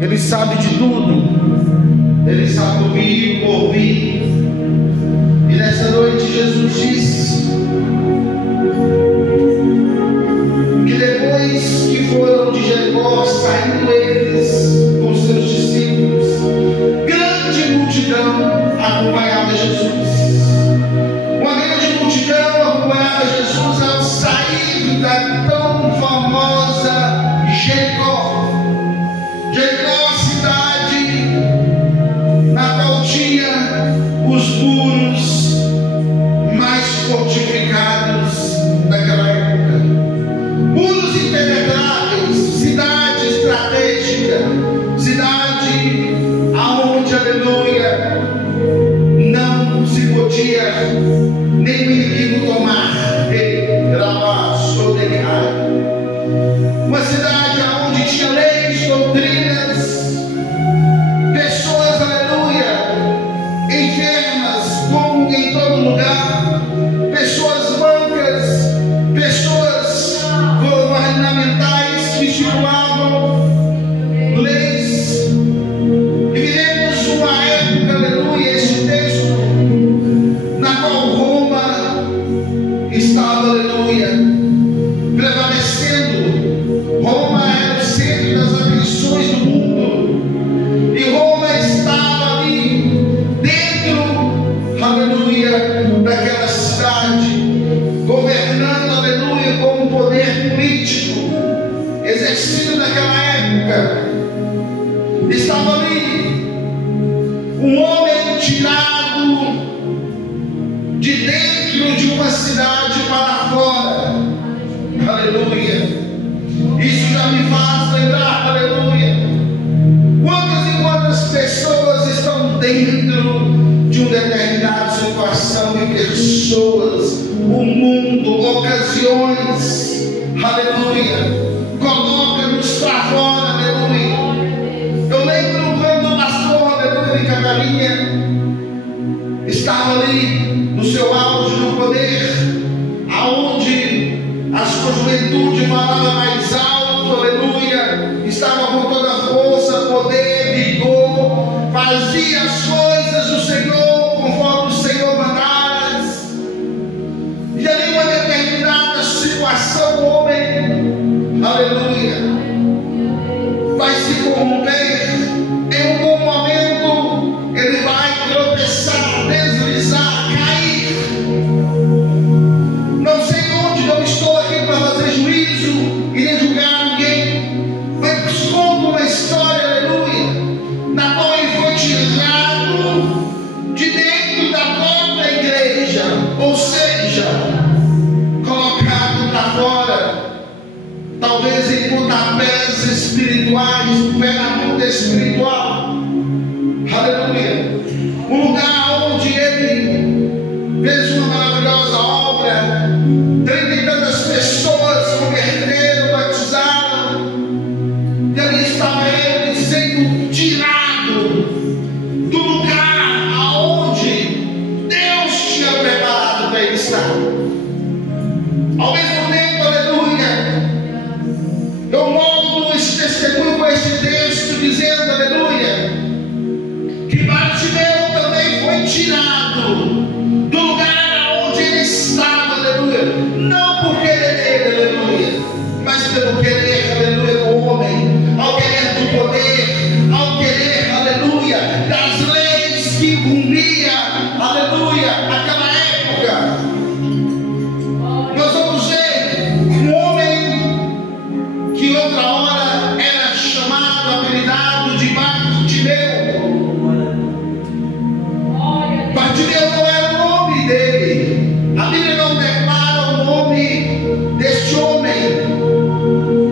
Ele sabe de tudo. Ele sabe ouvir e ouvir. E nessa noite Jesus disse que depois que foram de Jericó, saindo eles com seus discípulos, grande multidão acompanhava Jesus. Uma grande multidão acompanhava Jesus ao sair da tão famosa Jericó. Jericó, cidade na qual tinha os muros mais fortificados daquela época. Muros impenetráveis, cidade estratégica, cidade aonde, aleluia, não se podia nem o inimigo tomar. Uma cidade onde tinha leis, doutrinas, pessoas, aleluia, enfermas como em todo lugar, pessoas mancas, pessoas governamentais que estipulavam leis. E vivemos uma época, aleluia, esse texto, na qual Roma estava, aleluia, prevalecendo. Roma era o centro das atenções do mundo, e Roma estava ali dentro, aleluia, daquela cidade, governando, aleluia, com um poder político exercido naquela época. Estava ali um homem tirado de dentro de uma cidade para fora, aleluia. Isso já me faz lembrar, aleluia, quantas e quantas pessoas estão dentro de uma determinada situação, e pessoas, o mundo, ocasiões, aleluia, coloca-nos para fora, aleluia. Eu lembro quando o pastor, aleluia, Cacarinha estava ali no seu auge do poder, aonde a sua juventude falava mais alto, aleluia, estava com toda a força, poder, vigor, fazia as coisas do Senhor conforme o Senhor mandara. E ali uma determinada situação, o homem, aleluia, vai se corromper. Em um bom momento ele vai tropeçar, deslizar, cair. Não sei onde, não estou aqui para fazer juízo e nem julgar ninguém, mas conto uma história, aleluia, na qual ele foi tirado de dentro da própria igreja, ou seja, colocado para fora, talvez em pontapés espirituais, pé na bunda espiritual, aleluia, um lugar onde ele fez uma maravilhosa obra, 30 e tantas pessoas converteram, batizaram, e ali estava ele sendo tirado do lugar aonde Deus tinha preparado para ele estar. Ao mesmo tempo, aleluia, eu moldo esse testemunho com esse texto dizendo, aleluia, que Bartimeu também foi tirado do lugar onde ele estava, aleluia, não por querer dele, aleluia, mas pelo querer, aleluia, do homem, ao querer do poder, ao querer, aleluia, das leis que cumpria, aleluia, aquela época. Nós vamos ver um homem que outra hora era chamado, apelidado de Bartimeu. Bartimeu não era o nome dele. A Bíblia não declara o nome deste homem.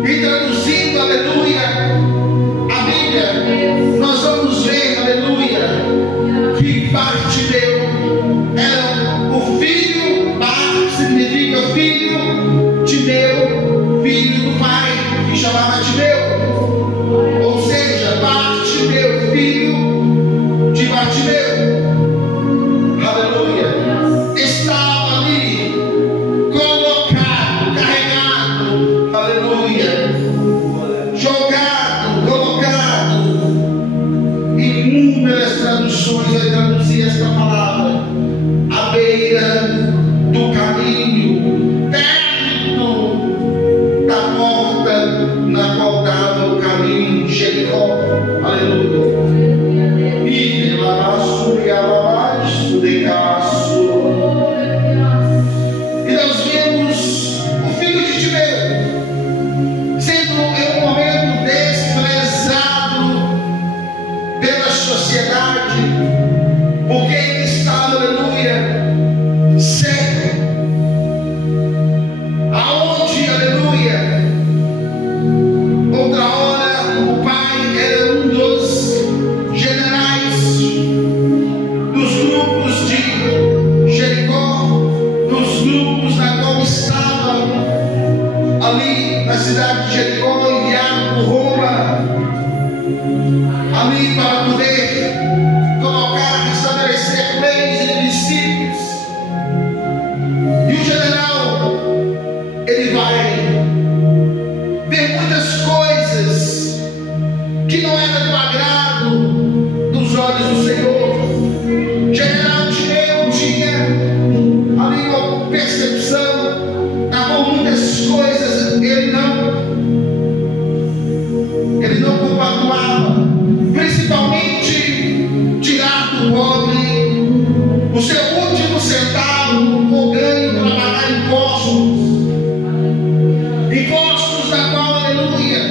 E traduzindo, aleluia, a Bíblia, nós vamos ver, aleluia, que Bartimeu era o filho, Bar significa filho, Timeu, filho do pai, que chamava Timeu. Ou seja, Bartimeu, filho de Bartimeu. Aleluia, estava ali colocado, carregado, aleluia, jogado, colocado Jericó. Aleluia. E lavaço e alabaço de caço. E nós vemos o filho de Timeu sendo em um momento desprezado pela sociedade, porque ele estava, aleluia, cego. Aonde, aleluia, outra hora o pai era um dos generais dos grupos de Jericó, dos grupos na qual estava ali na cidade de Jericó, enviado por Roma ali para poder colocar, estabelecer leis e princípios. E o general, ele vai ver muitas coisas que não eram do agrado dos olhos do Senhor. O general Timeu tinha ali uma percepção, na qual muitas coisas ele não compactuava, principalmente tirar do pobre o seu último centavo ou ganho para pagar impostos da qual, aleluia,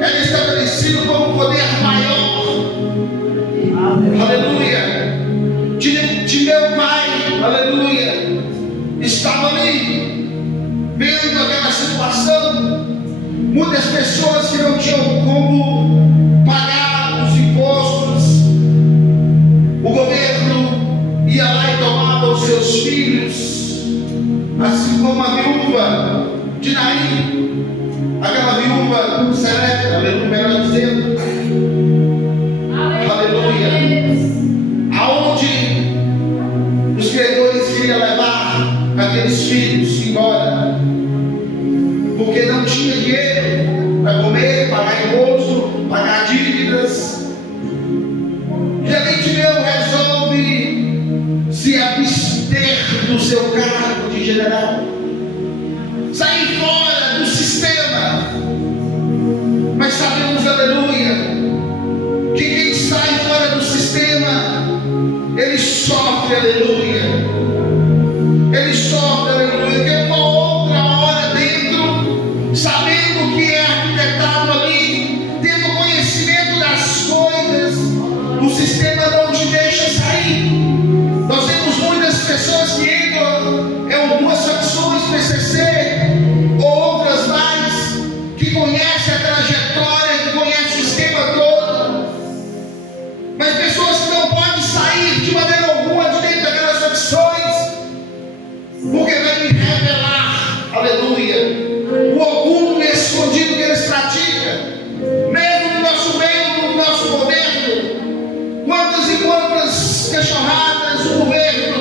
era estabelecido como poder maior. Aleluia. Timeu pai, aleluia, estava ali vendo aquela situação. Muitas pessoas que não tinham como pagar os impostos, o governo ia lá e tomava os seus filhos, assim como a viúva de Naim, aquela viúva celeste, aleluia, melhor dizendo, aleluia, aonde os credores queriam levar aqueles filhos embora, porque não tinha dinheiro para comer, pagar imposto, pagar dívidas. E ali Timeu resolve se abster do seu cargo de general, sair fora do sistema. Mas sabemos, aleluia, que quem sai fora do sistema, ele sofre, aleluia. Ele sofre, aleluia, que uma outra hora dentro, sabendo que é arquitetado ali, tendo conhecimento das coisas, o sistema não te deixa sair. Nós temos muitas pessoas que entram em algumas facções PCC ou outras mais, que conhecem a trajetória, que conhecem o esquema todo, mas pessoas que não podem sair de maneira alguma de dentro daquelas facções, porque vai me revelar, aleluia, o oculto e escondido que eles praticam, mesmo no nosso meio, no nosso governo. Quantas e quantas cachorradas o governo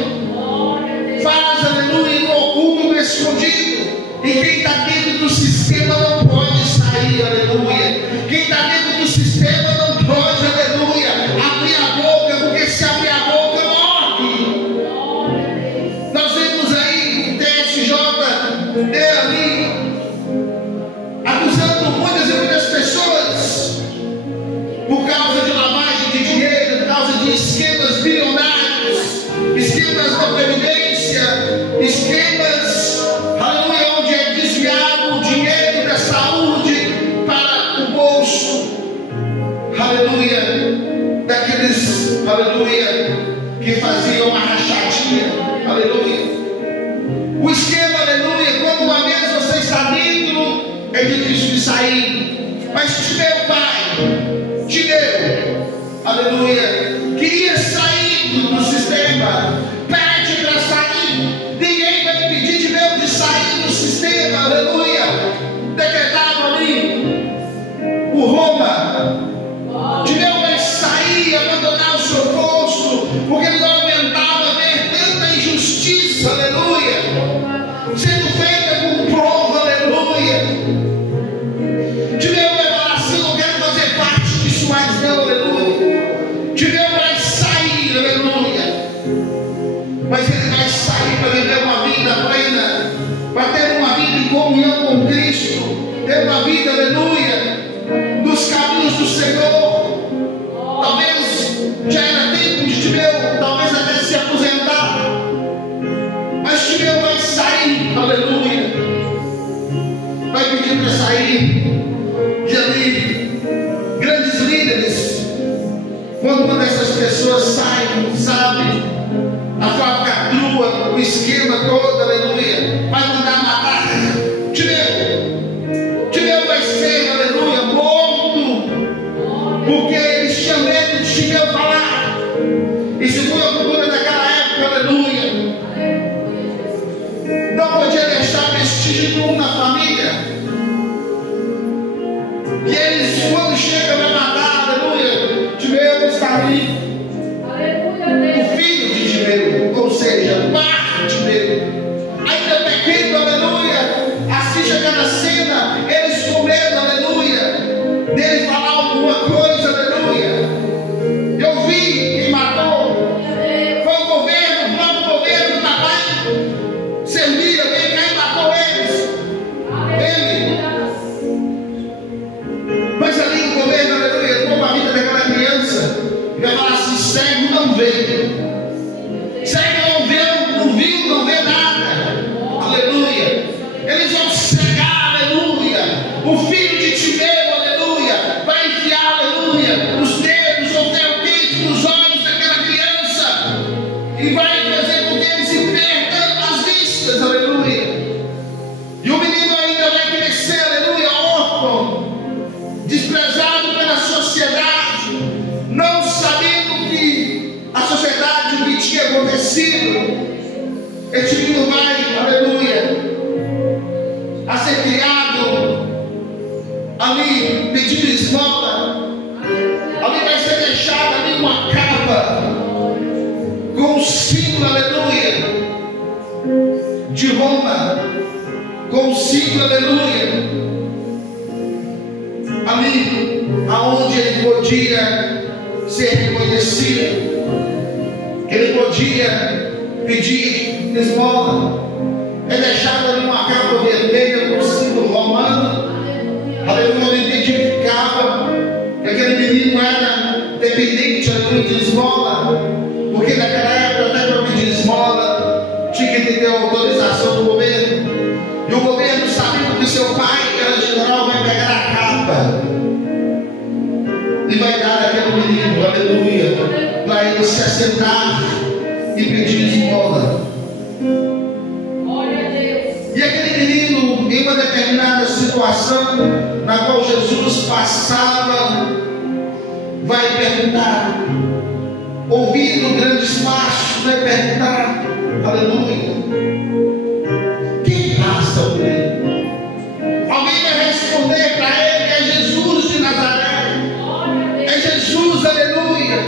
faz, aleluia, no oculto e no escondido, e quem está dentro do sistema não pode sair, aleluia. Quem está dentro do sistema não pode, aleluia, abrir a boca, porque se abrir a boca morre. Nós vemos aí o TSJ ali acusando muitas e muitas pessoas por causa de lavagem de dinheiro, por causa de esquemas bilionários, esquemas da previdência, esquemas, aleluia, onde é desviado o dinheiro da saúde para o bolso, aleluia, daqueles, aleluia, que faziam a rachadinha, aleluia. O esquema, aleluia, quando uma vez você está dentro, é difícil de sair. Mas Timeu pai, Timeu, aleluia, queria sair do sistema, pede para sair. Ninguém vai impedir Timeu de sair do sistema, aleluia, decretado ali por Roma. Timeu vai sair, abandonar o seu posto, porque ele não aguentava ver tanta injustiça, aleluia, sendo feita com o povo, aleluia. Timeu vai falar assim: não quero fazer parte disso mais não, aleluia. Timeu quando uma dessas pessoas sai, sabe, a falcatrua, o esquema todo, aleluia, vai mandar matar Timeu vai ser, aleluia, morto, porque eles tinham medo de Timeu falar. E segundo a cultura daquela época, aleluia, não podia deixar vestígio nenhum na família. E eles, quando chegam para matar, aleluia, Timeu está ali, o filho de Timeu, ou seja, parte de Timeu, ainda pequeno, aleluia, assiste aquela cena, eles com medo, aleluia, dele falar alguma coisa, aleluia. Eu vi quem matou, foi o governo, o próprio governo do papai, servia, veio cá e matou eles, ele. Mas ali o governo, aleluia, tomou a vida daquela criança, e vai falar assim: cego não vê, cego não vê, não viu, não vê nada, aleluia. Eles vão cegar, aleluia, o filho de Timeu, aleluia, vai enfiar, aleluia, os dedos ou o quente nos olhos daquela criança, e vai fazer com que ele se perca as vistas, aleluia. E o menino ainda vai crescer, aleluia, órfão, desprezado pela sociedade, não sabendo que a sociedade, o que tinha acontecido. Este menino vai, aleluia, a ser criado ali, pedindo esmola, ali vai ser deixado ali uma capa com o símbolo, aleluia, de Roma, com o símbolo, aleluia, ali aonde ele podia ser reconhecido, ele podia pedir esmola. É deixado ali uma capa vermelha com o símbolo romano, aleluia, onde identificava que aquele menino era dependente, aleluia, de esmola, porque naquela época até para pedir esmola tinha que ter autorização do governo, e o governo, sabendo que seu pai era general, vai pegar a capa e vai dar àquele menino, aleluia, para ele se assentar e pedir esmola. E aquele menino, em uma determinada situação na qual Jesus passava, vai perguntar, ouvindo grandes passos, vai perguntar, aleluia, quem passa por ele? Alguém vai responder para ele que é Jesus de Nazaré, é Jesus, aleluia.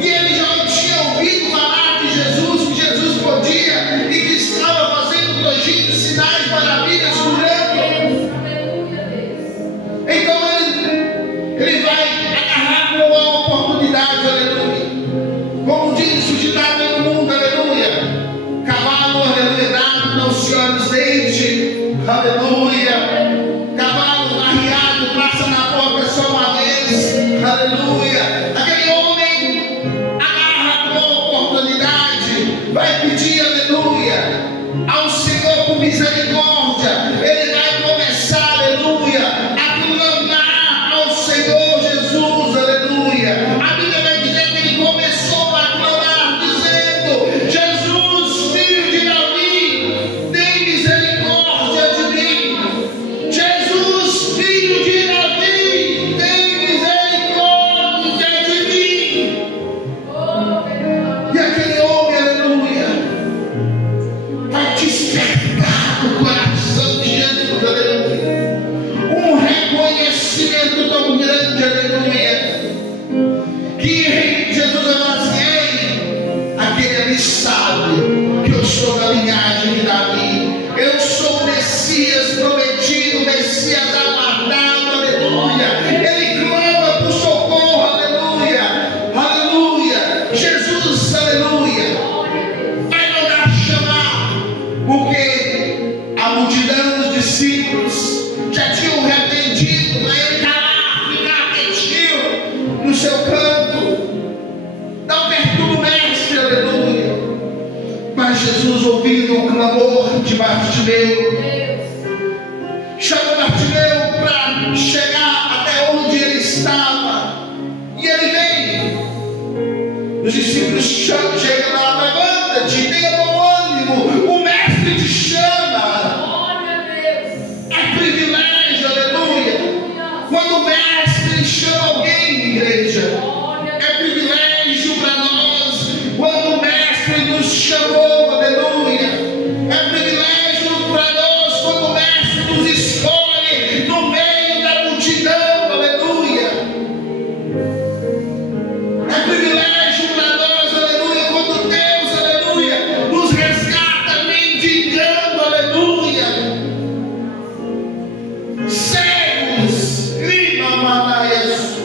E ele já tinha ouvido falar de Jesus, que Jesus podia e que estava fazendo prodigios, sinais, maravilhas, curando. Então ele vai agarrar com a oportunidade, aleluia. Como diz o ditado no mundo, aleluia, cavalo, aleluia, dado não se olha os dentes, aleluia. Cavalo arriado passa na porta só uma vez, aleluia. Aquele homem agarra com a oportunidade, vai pedir, aleluia, ao Senhor por misericórdia. Ele vai começar, aleluia, a clamar ao Senhor Jesus, aleluia. A Bíblia vai dizer que ele começou a clamar, dizendo: Jesus, filho de Davi, tem misericórdia de mim. Jesus, filho de Davi, tem misericórdia de mim. E aquele homem, aleluia, vai despertar o coração de Jesus, aleluia, um reconhecimento tão grande, aleluia, que Jesus vai falar assim: ei, aquele ali sabe que eu sou da linhagem de Davi, eu sou o Messias prometido, o Messias aguardado, aleluia. Ele clama por socorro, aleluia, aleluia. Jesus, aleluia, vai mandar chamar, porque a multidão dos discípulos já tinham repreendido para ele calar, ficar quietinho no seu canto, não perturba o mestre, aleluia. Mas Jesus, ouvindo o clamor de Bartimeu, chama Bartimeu para chegar até onde ele estava, Os discípulos chegam lá, levanta-te, tenha bom ânimo, o mestre te chama. É privilégio, aleluia. Quando o mestre chama alguém, igreja, é privilégio para nós. Quando o mestre nos chamou, aleluia. É privilégio para nós quando o mestre nos escolhe no meio da multidão, aleluia. É privilégio para nós, aleluia, quando Deus, aleluia, nos resgata mendigando, aleluia. Cegos, lima manaias.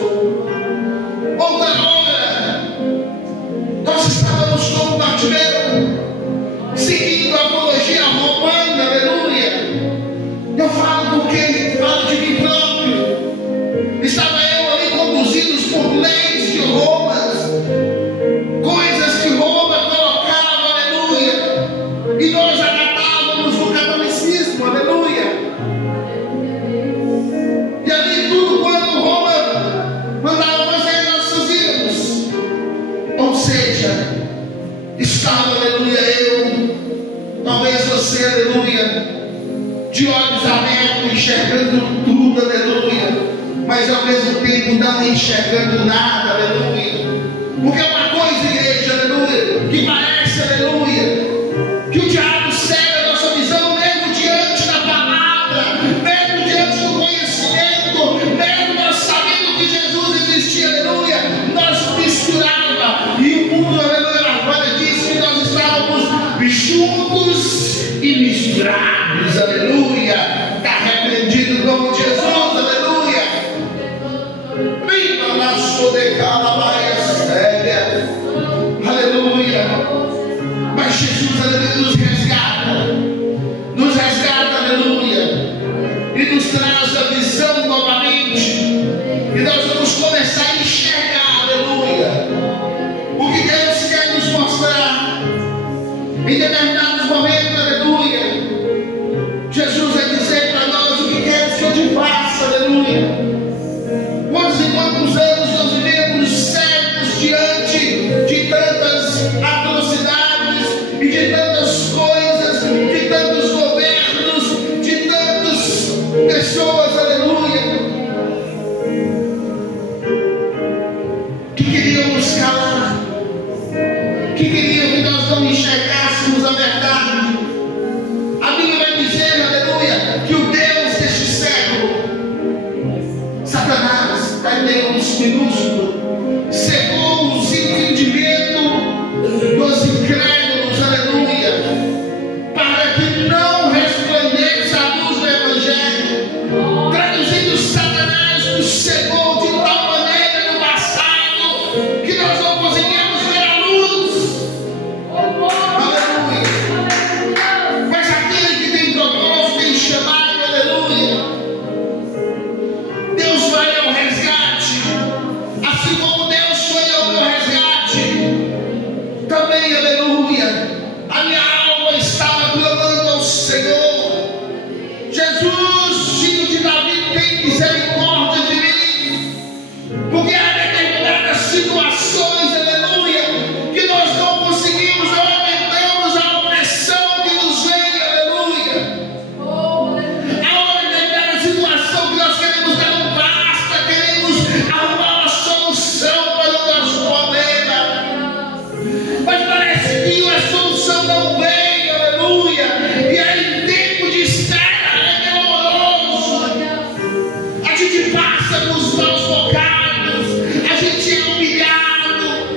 Outra hora, nós estávamos como Bartimeu, seguindo a apologia romana, aleluia. Eu falo porque falo de mim próprio. Estava eu ali conduzidos por leis de Roma, coisas que Roma colocava, aleluia, e nós adaptávamos no catolicismo, aleluia. E ali tudo quando Roma mandava fazer, nós fazíamos. Ou seja, estava, aleluia, eu, talvez você, aleluia, de olhos abertos, enxergando tudo, aleluia, mas ao mesmo tempo não enxergando nada, aleluia. Porque é uma coisa, igreja, aleluia, que parece, aleluia, que o diabo cega a nossa visão, mesmo diante da palavra, mesmo diante do conhecimento, mesmo nós sabendo que Jesus existia, aleluia, nós misturava, e o mundo, aleluia, lá fora diz que nós estávamos juntos e misturados, aleluia. Está repreendido o nome de Jesus, aleluia. Viva na sua decalabaia cega, aleluia. Mas Jesus, aleluia, nos resgata, aleluia, e nos traz a visão novamente, e nós vamos começar a enxergar, aleluia, o que Deus quer nos mostrar em determinados momentos, aleluia. Jesus vai dizer para nós o que quer que eu te faça, aleluia. Quantos e quantos anos nós vivemos cegos diante de tantas atrocidades e de tantas coisas, de tantos governos, de tantas pessoas, aleluia, que queriam nos calar, que queriam que nós não enxergássemos a verdade. A Bíblia vai dizer, aleluia, que o Deus deste século, Satanás, está em Deus minúsculo, cegou os entendimentos dos incrédulos, aleluia, para que não resplandeça a luz do Evangelho. Traduzindo, Satanás nos cegou de tal maneira no passado que nós não conseguimos ver a luz. Aleluia. Mas aquele que tem propósito, tem chamado, aleluia, Deus vai ao resgate, assim como Deus foi ao meu resgate também, aleluia. A minha alma estava clamando ao Senhor: Jesus, filho de Davi, tem misericórdia de mim, porque há determinadas situações, aleluia, que nós não conseguimos, não aumentamos a opressão que nos vem, aleluia. Há determinada situação que nós queremos dar um basta, queremos arrumar uma solução para o nosso problema, mas parece que a solução não vem, aleluia, e aí tempo de espera é doloroso. A gente passa nos maus bocados, a gente é humilhado,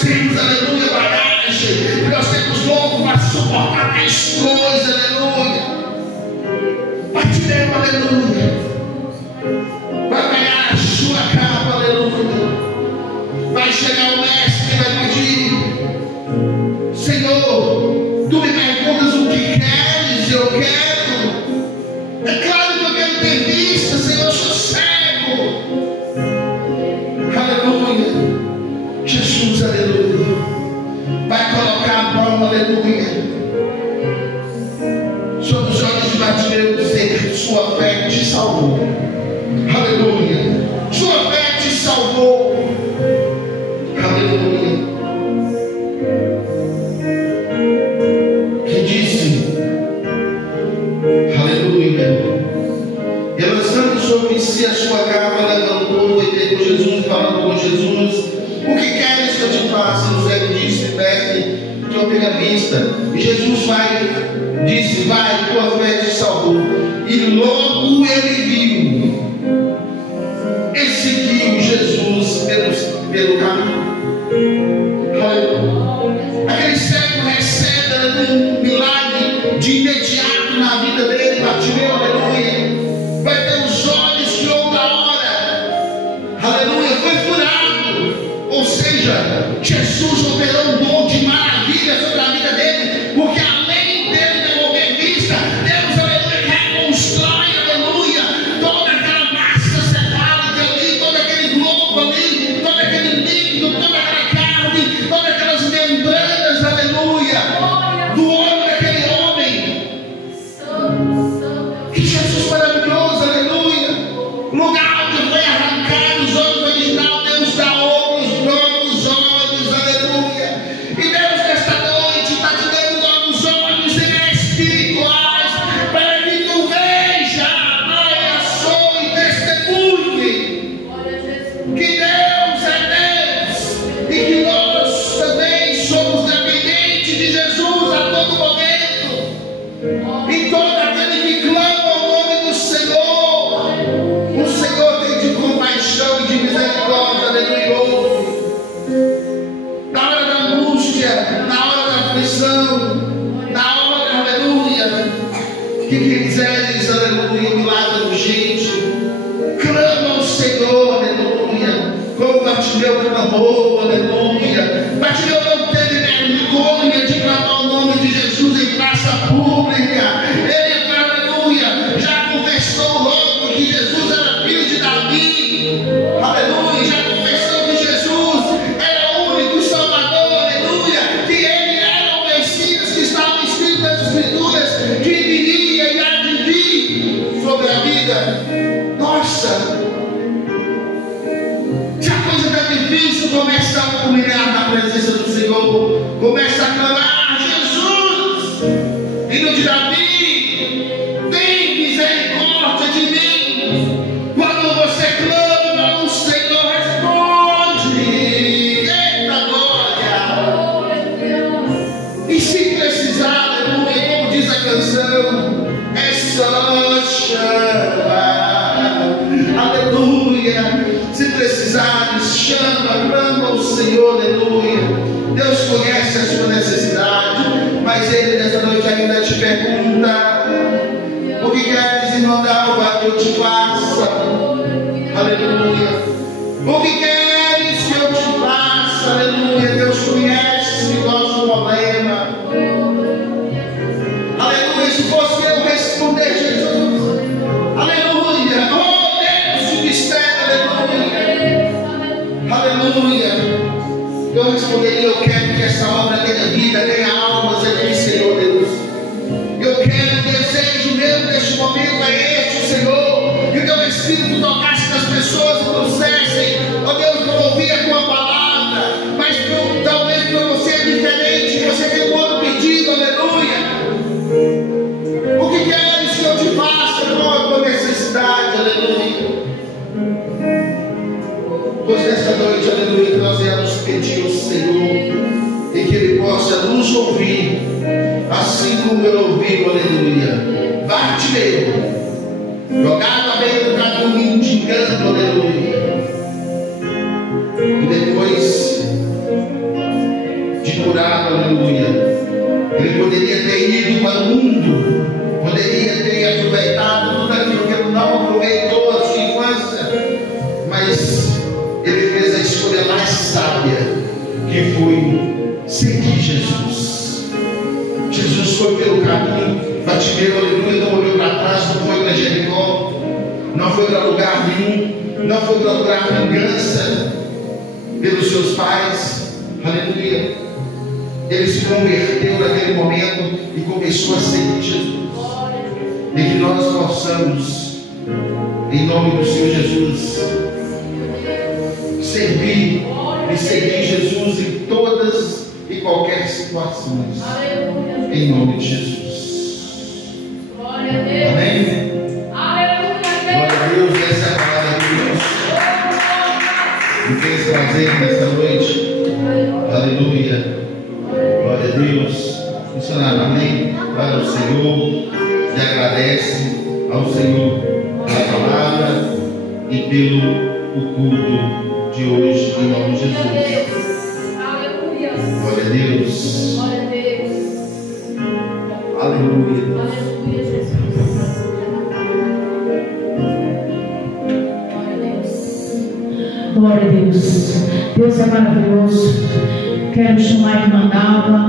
nós temos, aleluia, bagagem, que nós temos logo para suportar mais coisas, aleluia. Partiremos, aleluia. Vai pegar a sua capa, aleluia. Vai chegar o mestre e vai pedir: Senhor, tu me perguntas o que queres, eu quero. É claro que eu quero ter vista, Senhor, eu sou cego. Aleluia. Jesus, aleluia. Vai colocar a mão, aleluia, sobre os olhos de Bartimeu, dizer: sua fé te salvou. Aleluia. Sua fé te salvou. Aleluia. Que disse, aleluia, e lançando sobre si a sua capa, levantou e veio com Jesus, falando com Jesus: o que queres que eu te faça? E o cego disse: pegue que eu tenha vista. E Jesus disse: vai, tua fé te salvou. E logo ele viu e seguiu Jesus pelo caminho. Aquele cego recebe um milagre de imediato na vida dele. Bartimeu, aleluia, vai ter os olhos que outra hora, aleluia, foi furado. Ou seja, Jesus operou um dom de maravilha sobre a vida dele, porque além dele devolver vista, Deus, aleluia, reconstrói, aleluia, toda aquela massa cefálica ali, todo aquele globo ali, todo aquele líquido, toda aquela carne, todas aquelas membranas, aleluia, do olho daquele homem. Que Jesus maravilhoso, aleluia. Lugar onde foi arrancado os olhos original, Deus dá outros novos olhos, aleluia. E Deus nesta noite está te dando novos olhos espirituais, para que tu veja, abençoe e testemunhe que Deus é Deus e que nós também somos dependentes de Jesus a todo momento. E todo aquele que clama o nome do Senhor, o Senhor tem de compaixão e de misericórdia, aleluia. Na hora da angústia, na hora da aflição, na hora, aleluia, que quiseres, aleluia, um milagre urgente, clama ao Senhor, aleluia, como Bartimeu clamou, aleluia. Bartimeu não teve vergonha de clamar o nome de Jesus em praça pública. Ele, aleluia, já confessou logo que Jesus era filho de Davi, aleluia, já confessou que Jesus era o único Salvador, aleluia, que ele era o Messias que estava escrito nas Escrituras, que viria e há de vir sobre a vida. Nossa, se a coisa está difícil, começa a humilhar na presença do Senhor, começa a clamar: Jesus, filho de Davi, tem misericórdia de mim. Quando você clama, o Senhor responde. Eita glória! E se precisar, aleluia, como diz a canção, é só chamar, aleluia. Se precisares, chama, clama ao Senhor, aleluia. Deus conhece a sua necessidade, mas Ele nessa noite ainda te pergunta: o que queres, irmão Dalva, que eu te faça? Aleluia. O que queres que eu te faça? Aleluia. Deus conhece o nosso problema. Aleluia. Se fosse eu responder, Jesus, aleluia, oh Deus, o mistério, aleluia, aleluia, eu responderia: eu quero que essa obra tenha vida, tenha almas aqui, Senhor Deus. Eu quero, o desejo meu neste momento é este, Senhor, que o teu Espírito tocasse nas pessoas e trouxessem, ó Deus, não ouvir a tua palavra, mas talvez para você é diferente, você tem um outro pedido, aleluia. O que queres que eu te faça? Qual a tua necessidade, aleluia? Pois nesta noite, aleluia, nós viemos pedir ao Senhor e que Ele possa nos ouvir, assim como eu ouvi, aleluia, Bartimeu, jogado à beira do caminho de engano, aleluia, e depois Aleluia. Ele poderia ter ido para o mundo, poderia ter aproveitado tudo aquilo que ele não aproveitou a sua infância, mas ele fez a escolha mais sábia, que foi seguir Jesus. Jesus foi pelo caminho. Bartimeu, aleluia, não olhou para trás, não foi para Jericó, não foi para lugar nenhum, não foi para lugar vingança pelos seus pais, aleluia. Ele se converteu naquele momento e começou a seguir Jesus. E que nós possamos, em nome do Senhor Jesus, servir e seguir Jesus em todas e qualquer situações. Em nome de Jesus. Glória a Deus. Amém? Aleluia. Glória a Deus, essa é a palavra de Deus. Me fez prazer nesta noite. Aleluia. Glória a Deus. Funcionário, amém? Para o Senhor. E agradece ao Senhor pela palavra e pelo culto de hoje, em nome de Jesus. Aleluia. Glória a Deus. Glória a Deus. Aleluia. Aleluia, Jesus. Glória a Deus. Deus é maravilhoso. Quero chamar a irmã Dalva.